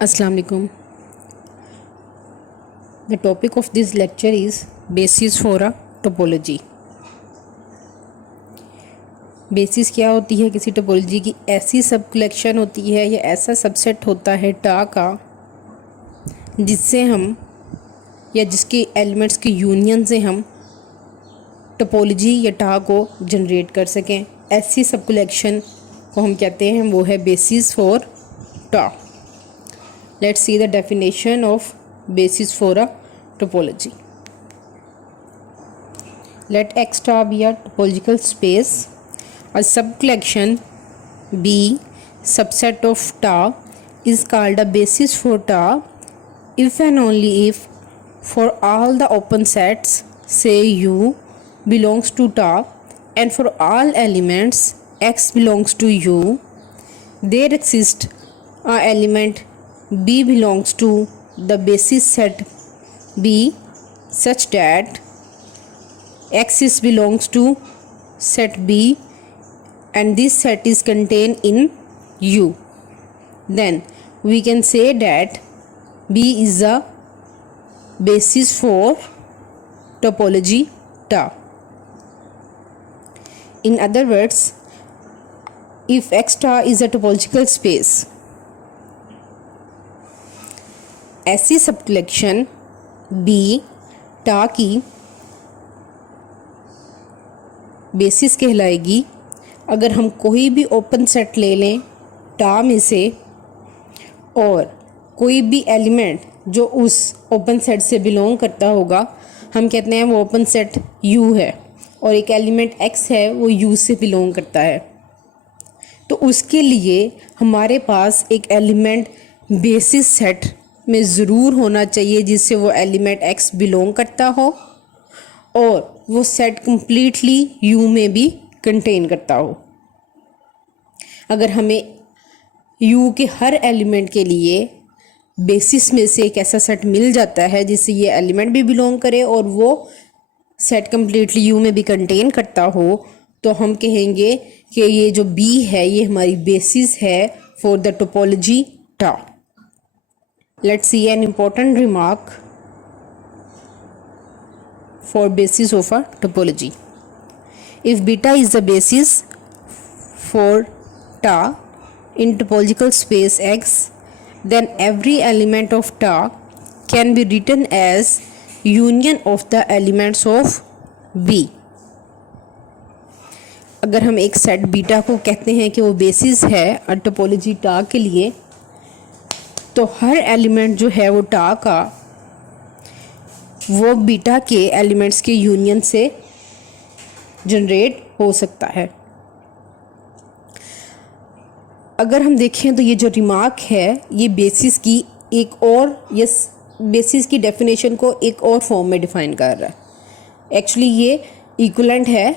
Assalamu alaikum. The topic of this lecture is basis for a topology. Basis क्या होती है किसी topology की? ऐसी सब कलेक्शन होती है या ऐसा सबसेट होता है टा का जिससे हम या जिसके एलिमेंट्स की यूनियन से हम टोपोलॉजी या टा को जनरेट कर सकें। ऐसी सब कलेक्शन को हम कहते हैं वो है बेसिस फॉर टा। Let's see the definition of basis for a topology. Let X star be a topological space. A subcollection B subset of TA is called a basis for TA if and only if for all the open sets say U belongs to TA and for all elements X belongs to U, there exists a element B belongs to the basis set B such that X is belongs to set B and this set is contained in U. Then we can say that B is a basis for topology TA. In other words, if X star is a topological space, ऐसी सब collection B टा की basis कहलाएगी अगर हम कोई भी open set ले लें टा में से और कोई भी एलिमेंट जो उस ओपन सेट से बिलोंग करता होगा, हम कहते हैं वो ओपन सेट यू है और एक एलिमेंट एक्स है वो यू से बिलोंग करता है, तो उसके लिए हमारे पास एक एलिमेंट बेसिस सेट में ज़रूर होना चाहिए जिससे वो एलिमेंट एक्स बिलोंग करता हो और वो सेट कम्प्लीटली यू में भी कंटेन करता हो। अगर हमें यू के हर एलिमेंट के लिए बेसिस में से एक ऐसा सेट मिल जाता है जिससे ये एलिमेंट भी बिलोंग करे और वो सेट कम्प्लीटली यू में भी कंटेन करता हो, तो हम कहेंगे कि ये जो बी है ये हमारी बेसिस है फॉर द टोपोलॉजी टा। Let's see an important remark for basis of a topology. If beta is the basis for TA in topological space X, then every element of TA can be written as union of the elements of B. अगर हम एक set beta को कहते हैं कि वो basis है topology टा के लिए, तो हर एलिमेंट जो है वो टा का वो बीटा के एलिमेंट्स के यूनियन से जनरेट हो सकता है। अगर हम देखें तो ये जो रिमार्क है ये बेसिस की एक और बेसिस की डेफिनेशन को एक और फॉर्म में डिफाइन कर रहा है। एक्चुअली ये इक्विवेलेंट है,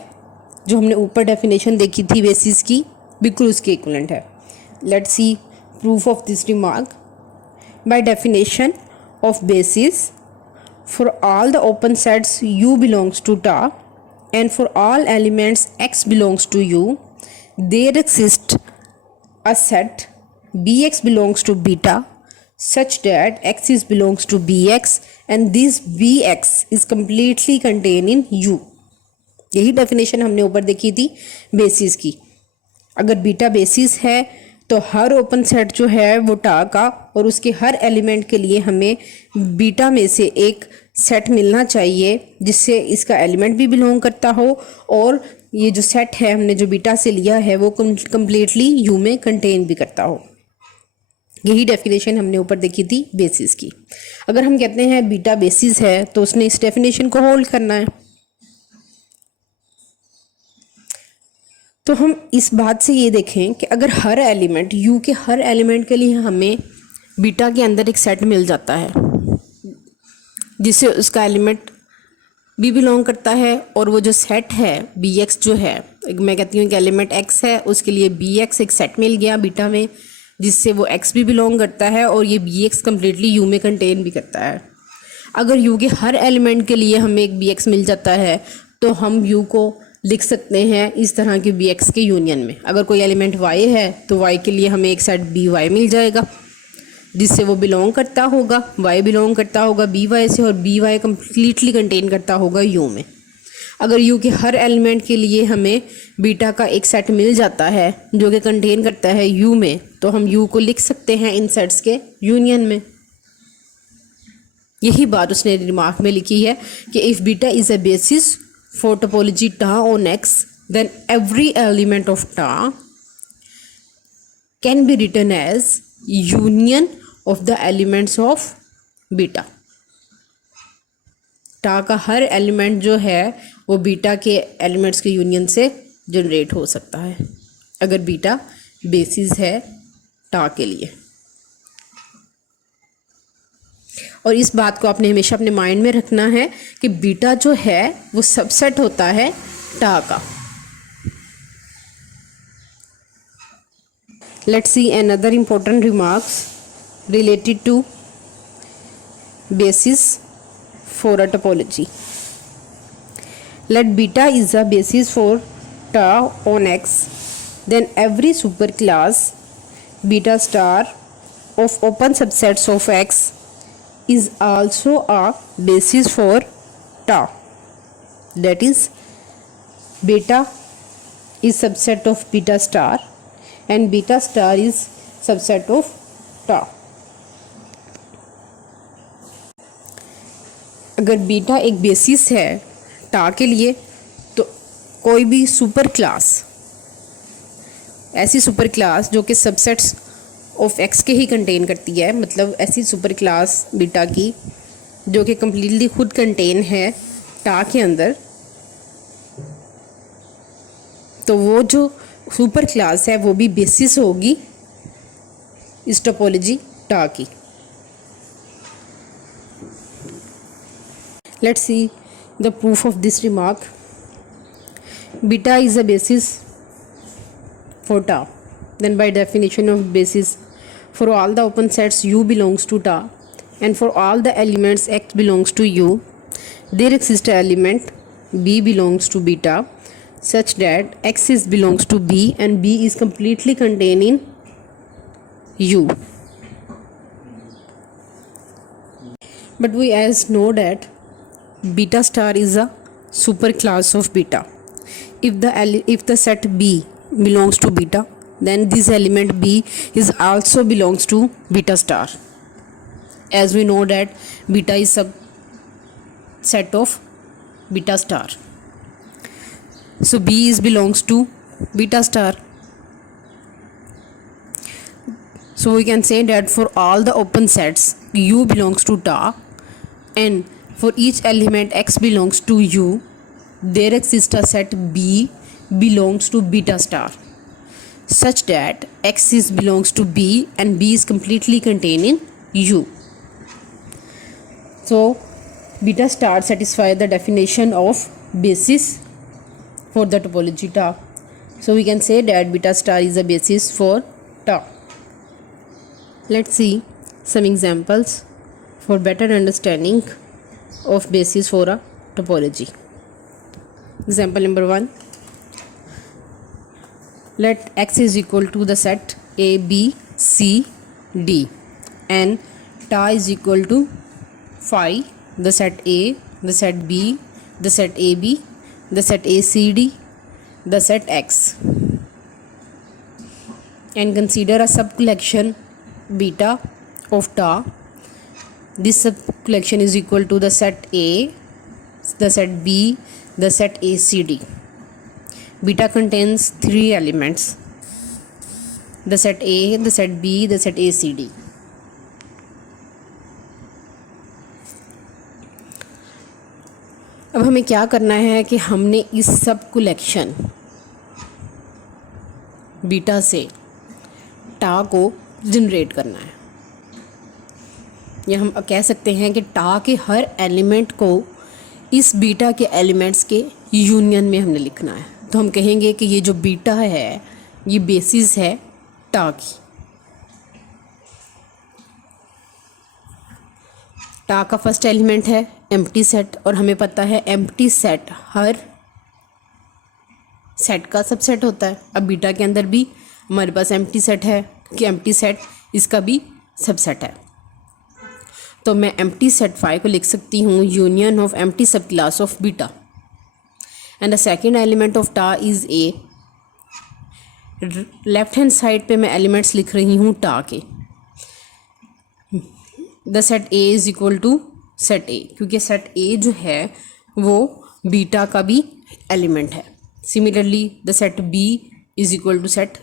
जो हमने ऊपर डेफिनेशन देखी थी बेसिस की, बिल्कुल उसके इक्विवेलेंट है। Let's C proof of this remark. By definition of basis, for all the open sets U belongs to TA and for all elements X belongs to U, there exists a set Bx belongs to beta such that X is belongs to Bx and this Bx is completely contained in U. यही definition हमने ऊपर देखी थी basis की। अगर beta basis है तो हर open set जो है वो टा का और उसके हर एलिमेंट के लिए हमें बीटा में से एक सेट मिलना चाहिए जिससे इसका एलिमेंट भी बिलोंग करता हो और ये जो सेट है हमने जो बीटा से लिया है वो कम्प्लीटली यू में कंटेन भी करता हो। यही डेफिनेशन हमने ऊपर देखी थी बेसिस की। अगर हम कहते हैं बीटा बेसिस है तो उसने इस डेफिनेशन को होल्ड करना है। तो हम इस बात से ये देखें कि अगर हर एलिमेंट यू के हर एलिमेंट के लिए हमें बीटा के अंदर एक सेट मिल जाता है जिससे उसका एलिमेंट भी बिलोंग करता है और वो जो सेट है बी एक्स जो है, मैं कहती हूँ कि एलिमेंट एक्स है उसके लिए बी एक्स एक सेट मिल गया बीटा में जिससे वो एक्स भी बिलोंग करता है और ये बी एक्स कम्प्लीटली यू में कंटेन भी करता है। अगर यू के हर एलिमेंट के लिए हमें एक बी एक्स मिल जाता है तो हम यू को लिख सकते हैं इस तरह के बी एक्स के यूनियन में। अगर कोई एलिमेंट वाई है तो वाई के लिए हमें एक सेट बी वाई मिल जाएगा जिससे वो बिलोंग करता होगा, वाई बिलोंग करता होगा बी वाई से, और बी वाई कम्प्लीटली कंटेन करता होगा यू में। अगर यू के हर एलिमेंट के लिए हमें बीटा का एक सेट मिल जाता है जो कि कंटेन करता है यू में, तो हम यू को लिख सकते हैं इन सेट्स के यूनियन में। यही बात उसने रिमार्क में लिखी है कि if beta is a basis for topology tau on X then every element of tau can be written as union of the elements of beta. Tau का हर एलिमेंट जो है वो बीटा के एलिमेंट्स के यूनियन से जनरेट हो सकता है अगर बीटा बेसिस है टा के लिए। और इस बात को आपने हमेशा अपने माइंड में रखना है कि बीटा जो है वो सबसेट होता है टा का। Let's see another important remarks related to basis for a topology. Let beta is a basis for tau on X, then every superclass beta star of open subsets of X is also a basis for tau. That is, beta is subset of beta star and beta star is subset of tau. अगर beta एक basis है टा के लिए तो कोई भी super class, ऐसी सुपर क्लास जो कि सबसेट्स ऑफ एक्स के ही कंटेन करती है, मतलब ऐसी सुपर क्लास बीटा की जो कि कम्प्लीटली खुद कंटेन है टा के अंदर, तो वो जो सुपर क्लास है वो भी बेसिस होगी इस टोपोलॉजी टा की। Let's see the proof of this remark. Beta is a basis for tau. Then by definition of basis, for all the open sets U belongs to tau and for all the elements X belongs to U, there exists an element B belongs to beta such that X belongs to B and B is completely contained in U. But we as know that beta star is a superclass of beta. If the set B belongs to beta, then this element B is also belongs to beta star. As we know that beta is subset of beta star. So B is belongs to beta star. So we can say that for all the open sets U belongs to tau and for each element X belongs to U, there exists a set B belongs to beta star such that X belongs to B and B is completely contained in U. So beta star satisfies the definition of basis for the topology tau. So we can say that beta star is a basis for tau. Let's see some examples for better understanding of basis for a topology. Example number 1. Let X is equal to the set A, B, C, D and tau is equal to phi, the set A, the set B, the set AB, the set ACD, the set X, and consider a subcollection beta of tau. This subcollection is equal to the set A, the set B, the set ACD. Beta contains 3 elements: the set A, the set B, the set ACD. अब हमें क्या करना है कि हमने इस सब collection beta से टा को जनरेट करना है, या हम कह सकते हैं कि टा के हर एलिमेंट को इस बीटा के एलिमेंट्स के यूनियन में हमने लिखना है। तो हम कहेंगे कि ये जो बीटा है ये बेसिस है टा की। टा का फर्स्ट एलिमेंट है एम्प्टी सेट और हमें पता है एम्प्टी सेट हर सेट का सबसेट होता है। अब बीटा के अंदर भी हमारे पास एम्प्टी सेट है कि एम्प्टी सेट इसका भी सबसेट है। तो मैं एम्प्टी सेट फाई को लिख सकती हूँ union of empty sub class of beta and the second element of tau is A. Left hand side पे मैं एलिमेंट्स लिख रही हूँ टा के। The set A is equal to set A, क्योंकि सेट ए जो है वो बीटा का भी एलिमेंट है। Similarly the set B is equal to set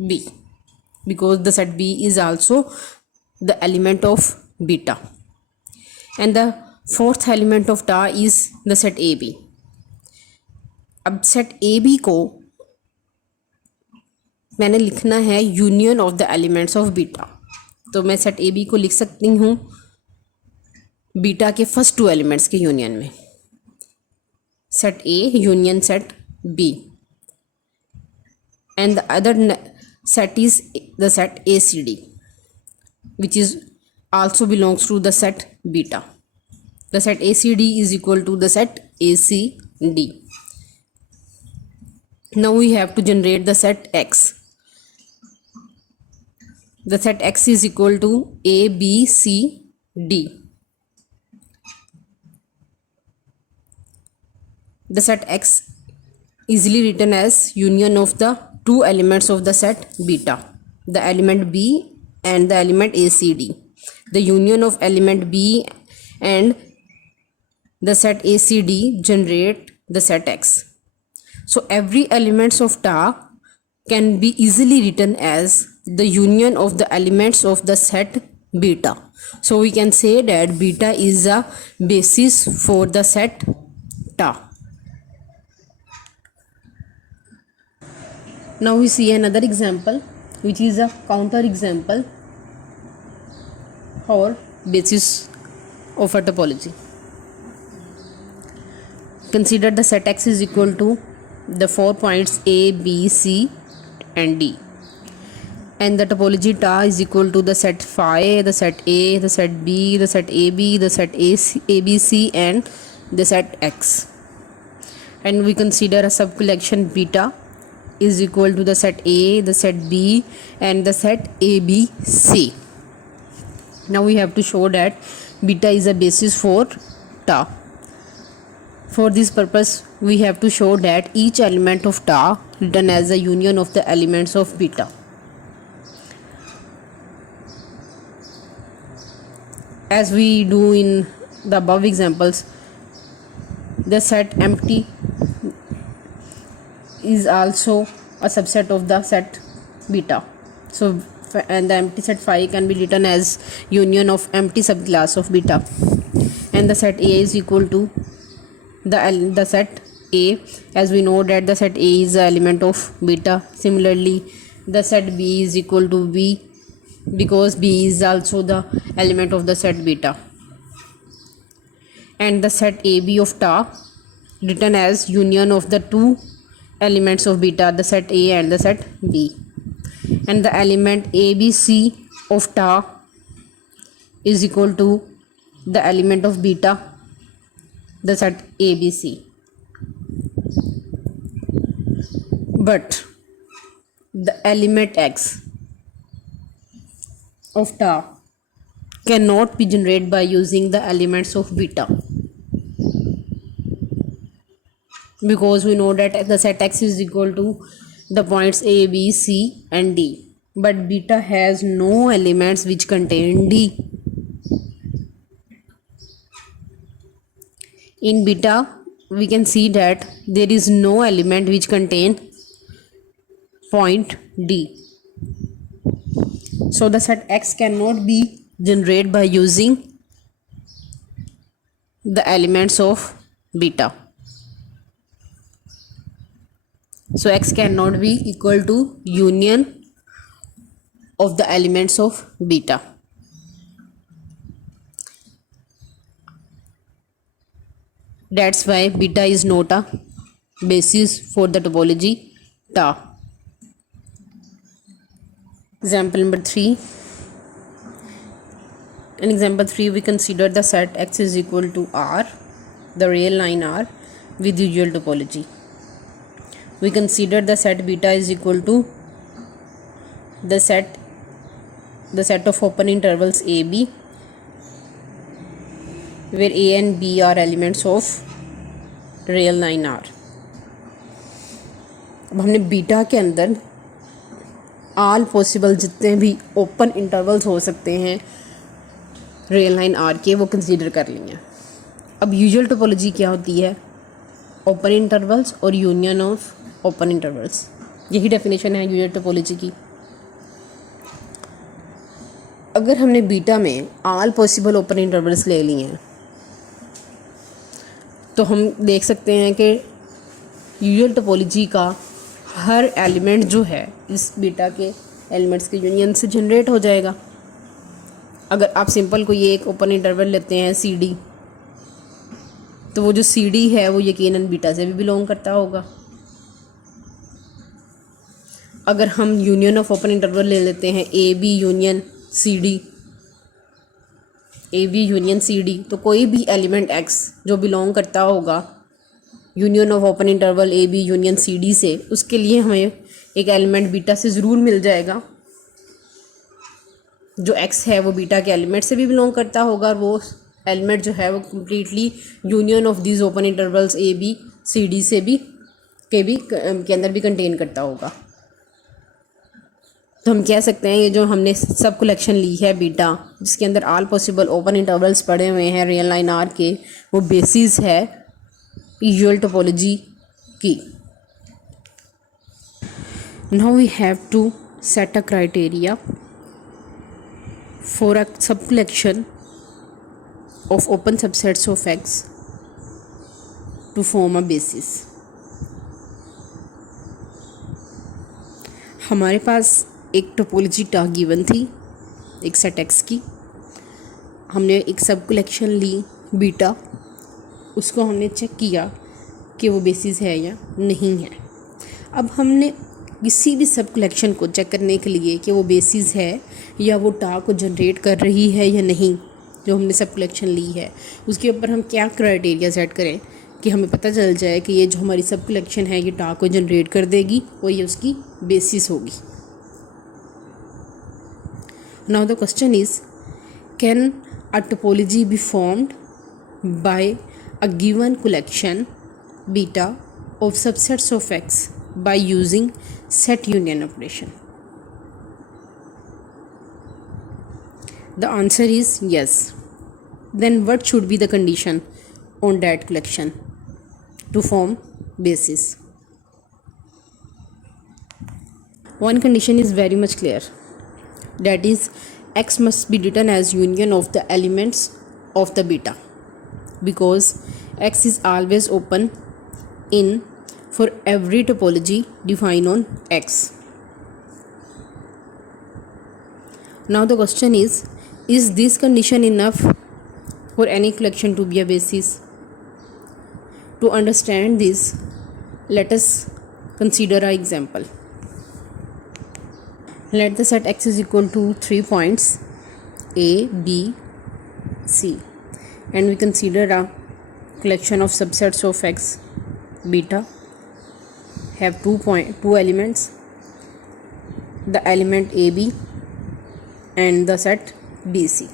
B, because the set B is also the element of beta and the fourth element of tau is the set A B. अब set A B को मैंने लिखना है union of the elements of beta. तो मैं set A B को लिख सकती हूँ बीटा के फर्स्ट टू एलिमेंट्स के यूनियन में, set A union set B, and the other set is the set A C D which is also belongs to the set beta. The set ACD is equal to the set ACD. Now we have to generate the set X. The set X is equal to A, B, C, D. The set X easily written as union of the two elements of the set beta, the element B and the element ACD. The union of element B and the set ACD generate the set X. So every elements of TA can be easily written as the union of the elements of the set beta. So we can say that beta is a basis for the set TA. Now we see another example, which is a counter example or basis of a topology. Consider the set X is equal to the 4 points A, B, C and D, and the topology TA is equal to the set phi, the set A, the set B, the set AB, the set ABC and the set X. And we consider a subcollection beta is equal to the set A, the set B and the set ABC. Now we have to show that beta is a basis for TA. For this purpose we have to show that each element of TA written as a union of the elements of beta. As we do in the above examples, the set empty is also a subset of the set beta. So and the empty set phi can be written as union of empty subclass of beta, and the set A is equal to the set A, as we know that the set A is the element of beta. Similarly the set B is equal to B, because B is also the element of the set beta, and the set AB of TA written as union of the two elements of beta, the set A and the set B, and the element ABC of TA is equal to the element of beta, the set ABC. But the element X of TA cannot be generated by using the elements of beta, because we know that the set X is equal to the points A, B, C and D, but beta has no elements which contain D. In beta we can see that there is no element which contain point D. So the set X cannot be generated by using the elements of beta. So X cannot be equal to union of the elements of beta. That's why beta is not a basis for the topology TA. Example number 3. In example 3 we consider the set X is equal to R, the real line R with usual topology. We consider the set beta is equal to the set the set of open intervals a b where a and b are elements of real line r. अब हमने beta के अंदर all possible जितने भी open intervals हो सकते हैं real line are के वो कंसीडर कर लिए। अब यूजुअल टोपोलॉजी क्या होती है? ओपन इंटरवल्स और यूनियन ऑफ ओपन इंटरवल्स, यही डेफिनेशन है यूजुअल टोपोलॉजी की। अगर हमने बीटा में ऑल पॉसिबल ओपन इंटरवल्स ले लिए हैं तो हम देख सकते हैं कि यूजुअल टोपोलॉजी का हर एलिमेंट जो है इस बीटा के एलिमेंट्स के यूनियन से जनरेट हो जाएगा। अगर आप सिंपल कोई एक ओपन इंटरवल लेते हैं सी डी, तो वो जो सी डी है वो यकीनन बीटा से भी बिलोंग करता होगा। अगर हम यूनियन ऑफ ओपन इंटरवल ले लेते हैं A B union C D, A B union C D, तो कोई भी एलिमेंट एक्स जो बिलोंग करता होगा union of open interval A B union C D से, उसके लिए हमें एक एलिमेंट बीटा से ज़रूर मिल जाएगा। जो एक्स है वो बीटा के एलिमेंट से भी बिलोंग करता होगा और वो एलिमेंट जो है वो completely union of these open intervals A B C D से भी के अंदर भी कंटेन करता होगा। तो हम कह सकते हैं ये जो हमने सब कलेक्शन ली है बीटा, जिसके अंदर ऑल पॉसिबल ओपन इंटरवल्स पड़े हुए हैं रियल लाइन आर के, वो बेसिस है यूजुअल टोपोलॉजी की। Now we have to set a criteria for a subcollection of open subsets of X to form a basis। हमारे पास एक टोपोलॉजी टा गिवन थी एक सेट X की, हमने एक सब कलेक्शन ली बीटा, उसको हमने चेक किया कि वो बेसिस है या नहीं है। अब हमने किसी भी सब कलेक्शन को चेक करने के लिए कि वो बेसिस है या वो टा को जनरेट कर रही है या नहीं, जो हमने सब कलेक्शन ली है उसके ऊपर हम क्या क्राइटेरिया सेट करें कि हमें पता चल जाए कि ये जो हमारी सब कलेक्शन है ये टा को जनरेट कर देगी और ये उसकी बेसिस होगी। Now the question is, can a topology be formed by a given collection beta of subsets of x by using set union operation? The answer is yes. Then what should be the condition on that collection to form basis? One condition is very much clear, that is X must be written as union of the elements of the beta, because X is always open in for every topology defined on X. Now the question is this condition enough for any collection to be a basis? To understand this, let us consider an example. Let the set X is equal to 3 points A, B, C, and we consider a collection of subsets of X beta have two elements, the element AB and the set BC.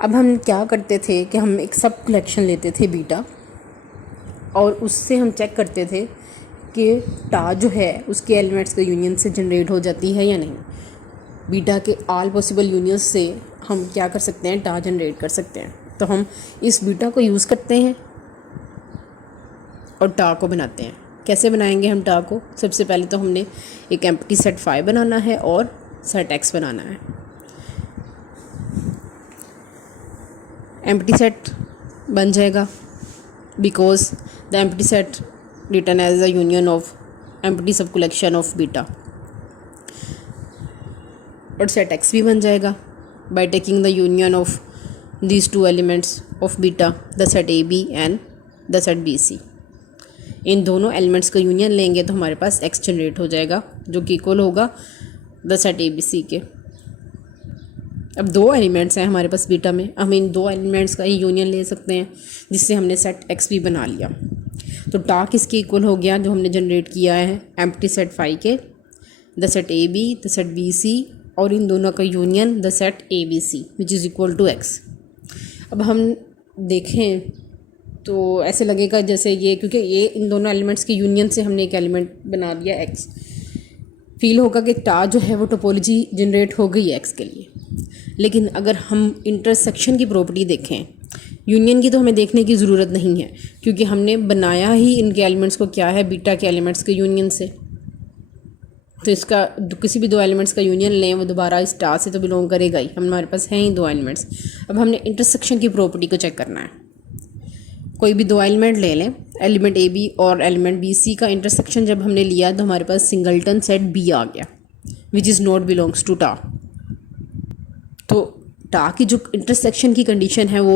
अब हम क्या करते थे कि हम एक सब collection लेते थे बीटा और उससे हम चेक करते थे कि टा जो है उसके एलिमेंट्स के यूनियन से जनरेट हो जाती है या नहीं। बीटा के ऑल पॉसिबल यूनियंस से हम क्या कर सकते हैं, टा जनरेट कर सकते हैं। तो हम इस बीटा को यूज़ करते हैं और टा को बनाते हैं। कैसे बनाएंगे हम टा को? सबसे पहले तो हमने एक एम्प्टी सेट फाई बनाना है और सेट एक्स बनाना है। एम्प्टी सेट बन जाएगा because the empty set written as a union of empty sub collection of beta, और सेट एक्स भी बन जाएगा by taking the union of these two elements of beta, the set A B and the set B C. इन दोनों elements का union लेंगे तो हमारे पास एक्स जनरेट हो जाएगा जो कि इक्वल होगा the set A B C के। अब दो एलिमेंट्स हैं हमारे पास बीटा में, हम इन दो एलिमेंट्स का ही यूनियन ले सकते हैं जिससे हमने सेट एक्स भी बना लिया। तो टा किसके इक्वल हो गया जो हमने जनरेट किया है एम्प्टी सेट फाई के, the set A B, the set B C और इन दोनों का union the set A B C which is equal to X. अब हम देखें तो ऐसे लगेगा जैसे ये, क्योंकि ये इन दोनों एलिमेंट्स के यूनियन से हमने एक एलिमेंट बना दिया एक्स, फील होगा कि टा जो है वो टोपोलॉजी जनरेट हो गई है एक्स के लिए। लेकिन अगर हम इंटरसेक्शन की प्रॉपर्टी देखें, यूनियन की तो हमें देखने की ज़रूरत नहीं है क्योंकि हमने बनाया ही इनके एलिमेंट्स को क्या है, बीटा के एलिमेंट्स के यूनियन से। तो इसका किसी भी दो एलिमेंट्स का यूनियन लें वो दोबारा इस टा से तो बिलोंग करेगा ही, हमारे पास हैं ही दो एलिमेंट्स। अब हमने इंटरसेक्शन की प्रॉपर्टी को चेक करना है। कोई भी दो एलिमेंट ले लें, एलिमेंट ए बी और एलिमेंट बी सी का इंटरसेक्शन जब हमने लिया तो हमारे पास सिंगलटन सेट बी आ गया which is not belongs to tau. तो टा की जो इंटरसेक्शन की कंडीशन है वो